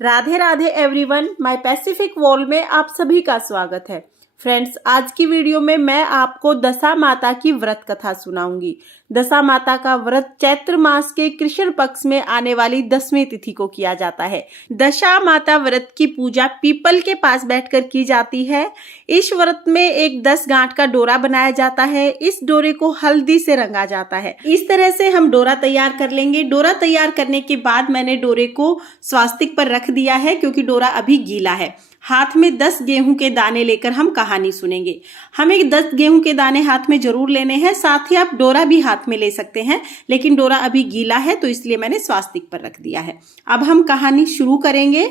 Radhe Radhe everyone, my Pacific wall में आप सभी का स्वागत है। फ्रेंड्स, आज की वीडियो में मैं आपको दशा माता की व्रत कथा सुनाऊंगी। दशा माता का व्रत चैत्र मास के कृष्ण पक्ष में आने वाली 10वीं तिथि को किया जाता है। दशा माता व्रत की पूजा पीपल के पास बैठकर की जाती है। इस व्रत में एक 10 गांठ का डोरा बनाया जाता है। इस डोरे को हल्दी से रंगा जाता है। इस तरह से हम डोरा तैयार कर लेंगे। डोरा तैयार करने के बाद मैंने डोरे को स्वास्तिक पर रख दिया है क्योंकि डोरा अभी गीला है। हाथ में 10 गेहूं के दाने लेकर हम कहानी सुनेंगे। हमें 10 गेहूं के दाने हाथ में जरूर लेने हैं। साथ ही आप डोरा भी हाथ में ले सकते हैं, लेकिन डोरा अभी गीला है तो इसलिए मैंने स्वास्तिक पर रख दिया है। अब हम कहानी शुरू करेंगे।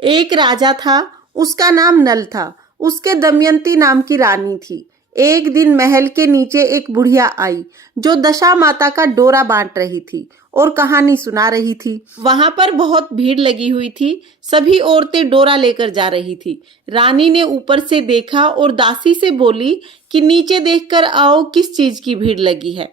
एक राजा था, उसका नाम नल था। उसके दमयंती नाम की रानी थी। एक दिन महल के नीचे एक बुढ़िया आई जो दशा माता का डोरा बांट रही थी और कहानी सुना रही थी। वहां पर बहुत भीड़ लगी हुई थी। सभी औरतें डोरा लेकर जा रही थी। रानी ने ऊपर से देखा और दासी से बोली कि नीचे देखकर आओ, किस चीज की भीड़ लगी है।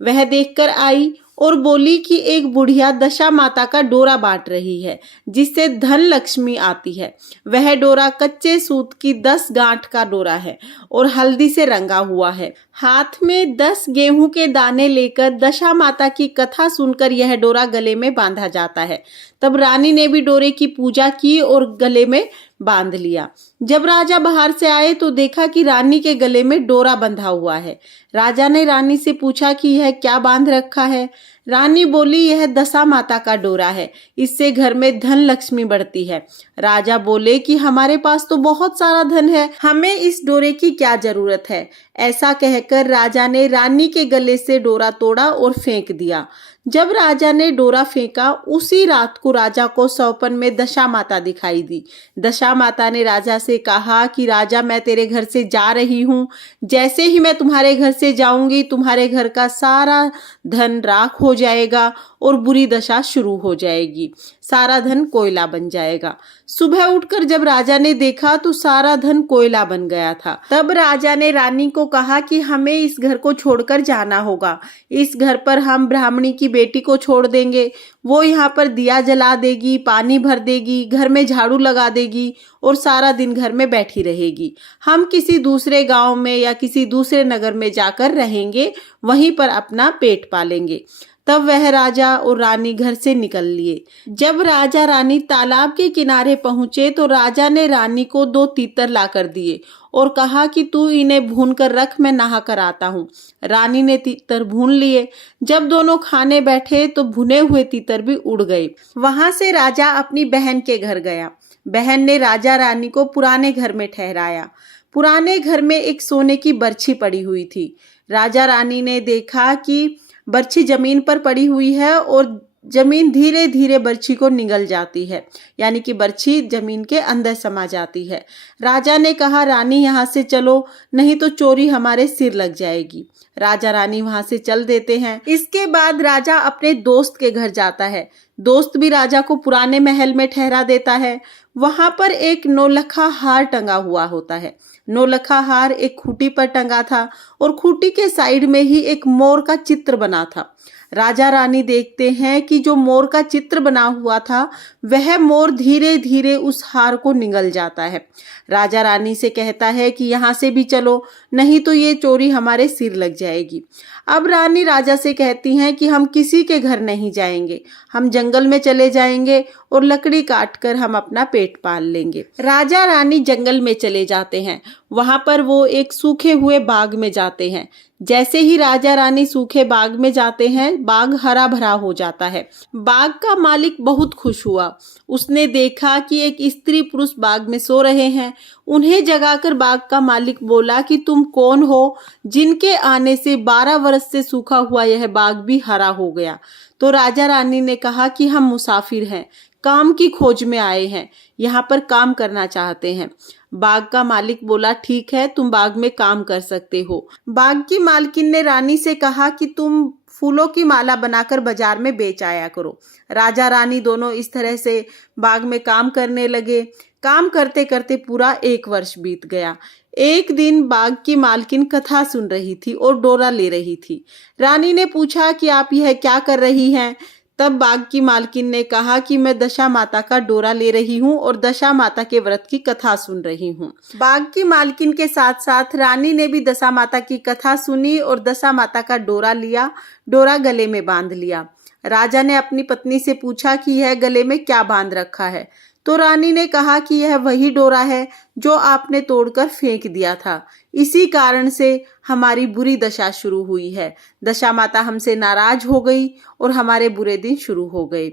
वह देखकर आई और बोली कि एक बुढ़िया दशा माता का डोरा बांट रही है जिससे धन लक्ष्मी आती है। वह डोरा कच्चे सूत की 10 गांठ का डोरा है और हल्दी से रंगा हुआ है। हाथ में 10 गेहूं के दाने लेकर दशा माता की कथा सुनकर यह डोरा गले में बांधा जाता है। तब रानी ने भी डोरे की पूजा की और गले में बांध लिया। जब राजा बाहर से आए तो देखा कि रानी के गले में डोरा बंधा हुआ है। राजा ने रानी से पूछा कि यह क्या बांध रखा है। रानी बोली, यह दशा माता का डोरा है, इससे घर में धन लक्ष्मी बढ़ती है। राजा बोले कि हमारे पास तो बहुत सारा धन है, हमें इस डोरे की क्या जरूरत है। ऐसा कहकर राजा ने रानी के गले से डोरा तोड़ा और फेंक दिया। जब राजा ने डोरा फेंका, उसी रात को राजा को सपने में दशा माता दिखाई दी। दशा माता ने राजा से कहा कि राजा, मैं तेरे घर से जा रही हूँ। जैसे ही मैं तुम्हारे घर से जाऊंगी, तुम्हारे घर का सारा धन राख हो जाएगा और बुरी दशा शुरू हो जाएगी। सारा धन कोयला बन जाएगा। सुबह उठकर जब राजा ने देखा तो सारा धन कोयला बन गया था। तब राजा ने रानी को कहा कि हमें इस घर को छोड़कर जाना होगा। इस घर पर हम ब्राह्मणी की बेटी को छोड़ देंगे। वो यहाँ पर दिया जला देगी, पानी भर देगी, घर में झाड़ू लगा देगी और सारा दिन घर में बैठी रहेगी। हम किसी दूसरे गांव में या किसी दूसरे नगर में जाकर रहेंगे, वहीं पर अपना पेट पालेंगे। तब वह राजा और रानी घर से निकल लिए। जब राजा रानी तालाब के किनारे पहुंचे तो राजा ने रानी को 2 तीतर लाकर दिए और कहा कि तू इन्हें भून कर रख, मैं नहा कर आता हूँ। रानी ने तीतर भून लिए। जब दोनों खाने बैठे तो भुने हुए तीतर भी उड़ गए। वहां से राजा अपनी बहन के घर गया। बहन ने राजा रानी को पुराने घर में ठहराया। पुराने घर में एक सोने की बर्छी पड़ी हुई थी। राजा रानी ने देखा कि बर्छी जमीन पर पड़ी हुई है और जमीन धीरे धीरे बर्छी को निगल जाती है, यानी कि बर्छी जमीन के अंदर समा जाती है। राजा ने कहा, रानी यहाँ से चलो, नहीं तो चोरी हमारे सिर लग जाएगी। राजा रानी वहां से चल देते हैं। इसके बाद राजा अपने दोस्त के घर जाता है। दोस्त भी राजा को पुराने महल में ठहरा देता है। वहां पर एक नौलखा हार टंगा हुआ होता है। नौलखा हार एक खूंटी पर टंगा था और खूंटी के साइड में ही एक मोर का चित्र बना था। राजा रानी देखते हैं कि जो मोर का चित्र बना हुआ था वह मोर धीरे धीरे उस हार को निगल जाता है। राजा रानी से कहता है कि यहाँ से भी चलो, नहीं तो ये चोरी हमारे सिर लग जाएगी। अब रानी राजा से कहती हैं कि हम किसी के घर नहीं जाएंगे, हम जंगल में चले जाएंगे और लकड़ी काट कर हम अपना पेट पाल लेंगे। राजा रानी जंगल में चले जाते हैं। वहां पर वो एक सूखे हुए बाग में जाते हैं। जैसे ही राजा रानी सूखे बाग में जाते हैं, बाग हरा भरा हो जाता है। बाग का मालिक बहुत खुश हुआ। उसने देखा कि एक स्त्री पुरुष बाग में सो रहे हैं। उन्हें जगाकर बाग का मालिक बोला कि तुम कौन हो, जिनके आने से 12 वर्ष से सूखा हुआ यह बाग भी हरा हो गया। तो राजा रानी ने कहा कि हम मुसाफिर हैं, काम की खोज में आए हैं, यहाँ पर काम करना चाहते हैं। बाग का मालिक बोला, ठीक है, तुम बाग में काम कर सकते हो। बाग की मालकिन ने रानी से कहा कि तुम फूलों की माला बनाकर बाजार में बेच आया करो। राजा रानी दोनों इस तरह से बाग में काम करने लगे। काम करते करते पूरा 1 वर्ष बीत गया। एक दिन बाग की मालकिन कथा सुन रही थी और डोरा ले रही थी। रानी ने पूछा कि आप यह क्या कर रही हैं? तब बाग की मालकिन ने कहा कि मैं दशा माता का डोरा ले रही हूँ और दशा माता के व्रत की कथा सुन रही हूँ। बाग की मालकिन के साथ साथ रानी ने भी दशा माता की कथा सुनी और दशा माता का डोरा लिया, डोरा गले में बांध लिया। राजा ने अपनी पत्नी से पूछा कि यह गले में क्या बांध रखा है, तो रानी ने कहा कि यह वही डोरा है जो आपने तोड़कर फेंक दिया था, इसी कारण से हमारी बुरी दशा शुरू हुई है। दशा माता हमसे नाराज हो गई और हमारे बुरे दिन शुरू हो गए।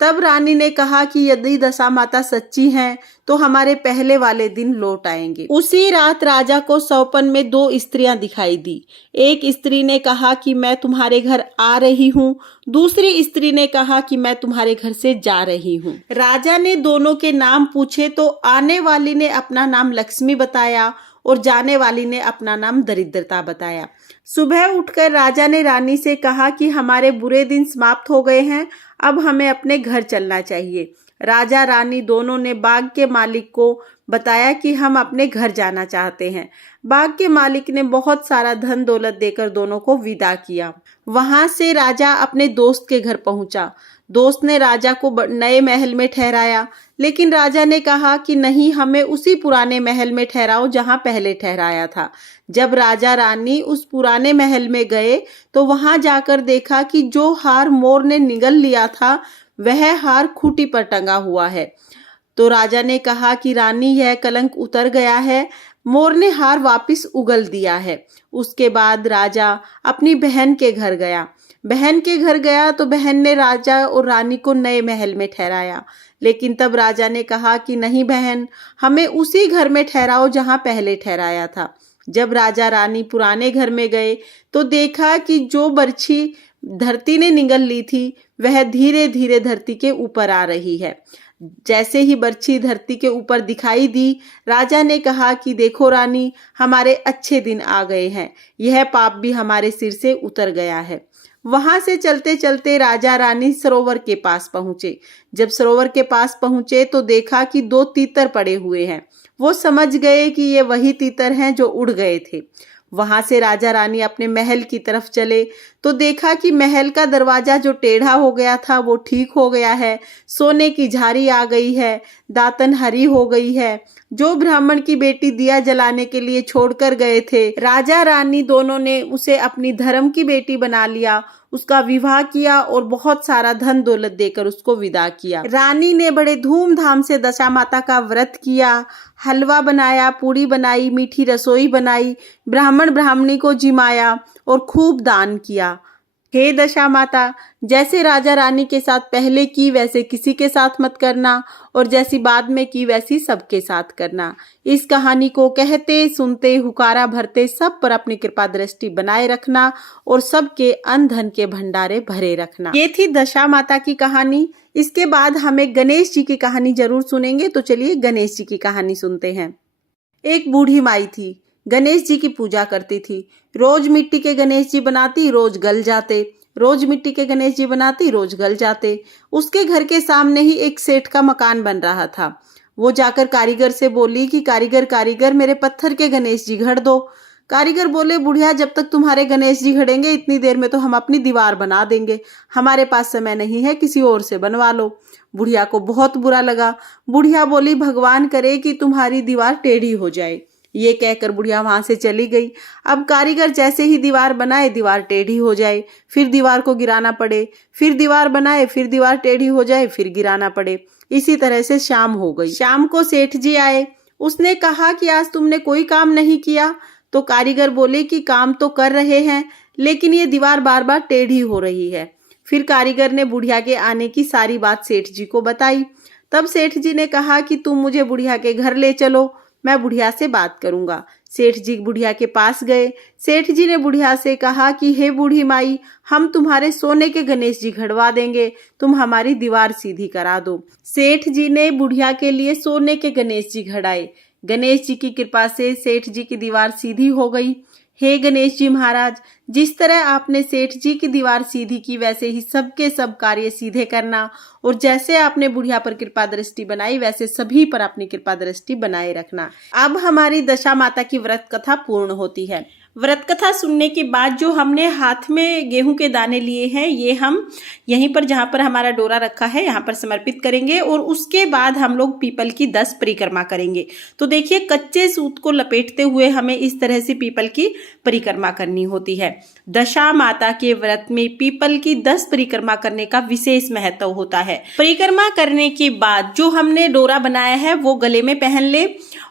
तब रानी ने कहा कि यदि दशा माता सच्ची हैं तो हमारे पहले वाले दिन लौट आएंगे। उसी रात राजा को सौपन में 2 स्त्रियां दिखाई दी। एक स्त्री ने कहा कि मैं तुम्हारे घर आ रही हूँ, दूसरी स्त्री ने कहा कि मैं तुम्हारे घर से जा रही हूँ। राजा ने दोनों के नाम पूछे तो आने वाली ने अपना नाम लक्ष्मी बताया और जाने वाली ने अपना नाम दरिद्रता बताया। सुबह उठकर राजा ने रानी से कहा कि हमारे बुरे दिन समाप्त हो गए हैं, अब हमें अपने घर चलना चाहिए। राजा रानी दोनों ने बाग के मालिक को बताया कि हम अपने घर जाना चाहते हैं। बाग के मालिक ने बहुत सारा धन दौलत देकर दोनों को विदा किया। वहां से राजा अपने दोस्त के घर पहुंचा। दोस्त ने राजा को नए महल में ठहराया, लेकिन राजा ने कहा कि नहीं, हमें उसी पुराने महल में ठहराओ जहां पहले ठहराया था। जब राजा रानी उस पुराने महल में गए तो वहां जाकर देखा कि जो हार मोर ने निगल लिया था वह हार खूंटी पर टंगा हुआ है। तो राजा ने कहा कि रानी, यह कलंक उतर गया है, मोर ने हार वापस उगल दिया है। उसके बाद राजा अपनी बहन के घर गया। बहन के घर गया तो बहन ने राजा और रानी को नए महल में ठहराया, लेकिन तब राजा ने कहा कि नहीं बहन, हमें उसी घर में ठहराओ जहां पहले ठहराया था। जब राजा रानी पुराने घर में गए तो देखा कि जो बरछी धरती ने निगल ली थी वह धीरे धीरे धरती के ऊपर आ रही है। जैसे ही बरछी धरती के ऊपर दिखाई दी, राजा ने कहा कि देखो रानी, हमारे अच्छे दिन आ गए हैं, यह पाप भी हमारे सिर से उतर गया है। वहां से चलते चलते राजा रानी सरोवर के पास पहुंचे। जब सरोवर के पास पहुंचे तो देखा कि 2 तीतर पड़े हुए हैं। वो समझ गए कि ये वही तीतर हैं जो उड़ गए थे। वहां से राजा रानी अपने महल की तरफ चले तो देखा कि महल का दरवाजा जो टेढ़ा हो गया था वो ठीक हो गया है, सोने की झारी आ गई है, दातन हरी हो गई है। जो ब्राह्मण की बेटी दिया जलाने के लिए छोड़कर गए थे, राजा रानी दोनों ने उसे अपनी धर्म की बेटी बना लिया, उसका विवाह किया और बहुत सारा धन दौलत देकर उसको विदा किया। रानी ने बड़े धूमधाम से दशा माता का व्रत किया, हलवा बनाया, पूड़ी बनाई, मीठी रसोई बनाई, ब्राह्मण ब्राह्मणी को जिमाया और खूब दान किया। हे दशा माता, जैसे राजा रानी के साथ पहले की वैसे किसी के साथ मत करना और जैसी बाद में की वैसी सबके साथ करना। इस कहानी को कहते सुनते हुकारा भरते सब पर अपनी कृपा दृष्टि बनाए रखना और सबके अन्न धन के भंडारे भरे रखना। ये थी दशा माता की कहानी। इसके बाद हम एक गणेश जी की कहानी जरूर सुनेंगे, तो चलिए गणेश जी की कहानी सुनते हैं। एक बूढ़ी माई थी, गणेश जी की पूजा करती थी। रोज मिट्टी के गणेश जी बनाती, रोज गल जाते। रोज मिट्टी के गणेश जी बनाती, रोज गल जाते। उसके घर के सामने ही एक सेठ का मकान बन रहा था। वो जाकर कारीगर से बोली कि कारीगर कारीगर, मेरे पत्थर के गणेश जी घड़ दो। कारीगर बोले, बुढ़िया, जब तक तुम्हारे गणेश जी घड़ेंगे इतनी देर में तो हम अपनी दीवार बना देंगे, हमारे पास समय नहीं है, किसी और से बनवा लो। बुढ़िया को बहुत बुरा लगा। बुढ़िया बोली, भगवान करे कि तुम्हारी दीवार टेढ़ी हो जाए। ये कहकर बुढ़िया वहां से चली गई। अब कारीगर जैसे ही दीवार बनाए, दीवार टेढ़ी हो जाए, फिर दीवार को गिराना पड़े, फिर दीवार बनाए, फिर दीवार टेढ़ी हो जाए, फिर गिराना पड़े। इसी तरह से शाम हो गई। शाम को सेठ जी आए। उसने कहा कि आज तुमने कोई काम नहीं किया। तो कारीगर बोले कि काम तो कर रहे हैं, लेकिन ये दीवार बार बार टेढ़ी हो रही है। फिर कारीगर ने बुढ़िया के आने की सारी बात सेठ जी को बताई। तब सेठ जी ने कहा कि तुम मुझे बुढ़िया के घर ले चलो, मैं बुढ़िया से बात करूंगा। सेठ जी बुढ़िया के पास गए। सेठ जी ने बुढ़िया से कहा कि हे बूढ़ी माई, हम तुम्हारे सोने के गणेश जी घड़वा देंगे, तुम हमारी दीवार सीधी करा दो। सेठ जी ने बुढ़िया के लिए सोने के गणेश जी घड़ाए। गणेश जी की कृपा से सेठ जी की दीवार सीधी हो गई। हे गणेश जी महाराज, जिस तरह आपने सेठ जी की दीवार सीधी की वैसे ही सबके सब कार्य सीधे करना, और जैसे आपने बुढ़िया पर कृपा दृष्टि बनाई वैसे सभी पर अपनी कृपा दृष्टि बनाए रखना। अब हमारी दशा माता की व्रत कथा पूर्ण होती है। व्रत कथा सुनने के बाद जो हमने हाथ में गेहूं के दाने लिए हैं, ये हम यहीं पर जहां पर हमारा डोरा रखा है यहाँ पर समर्पित करेंगे और उसके बाद हम लोग पीपल की 10 परिक्रमा करेंगे। तो देखिए, कच्चे सूत को लपेटते हुए हमें इस तरह से पीपल की परिक्रमा करनी होती है। दशा माता के व्रत में पीपल की 10 परिक्रमा करने का विशेष महत्व होता है। परिक्रमा करने के बाद जो हमने डोरा बनाया है वो गले में पहन ले,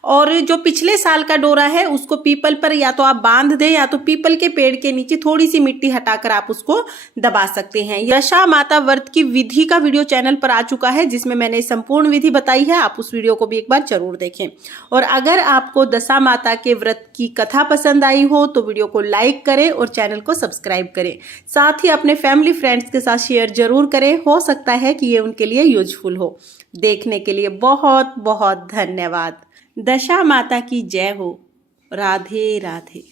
और जो पिछले साल का डोरा है उसको पीपल पर या तो आप बांध दें या तो पीपल के पेड़ के नीचे थोड़ी सी मिट्टी हटाकर आप उसको दबा सकते हैं। दशा माता व्रत की विधि का वीडियो चैनल पर आ चुका है, जिसमें मैंने संपूर्ण विधि बताई है। आप उस वीडियो को भी एक बार जरूर देखें। और अगर आपको दशा माता के व्रत की कथा पसंद आई हो तो वीडियो को लाइक करें और चैनल को सब्सक्राइब करें। साथ ही अपने फैमिली फ्रेंड्स के साथ शेयर जरूर करें, हो सकता है कि ये उनके लिए यूजफुल हो। देखने के लिए बहुत बहुत धन्यवाद। दशा माता की जय हो। राधे राधे।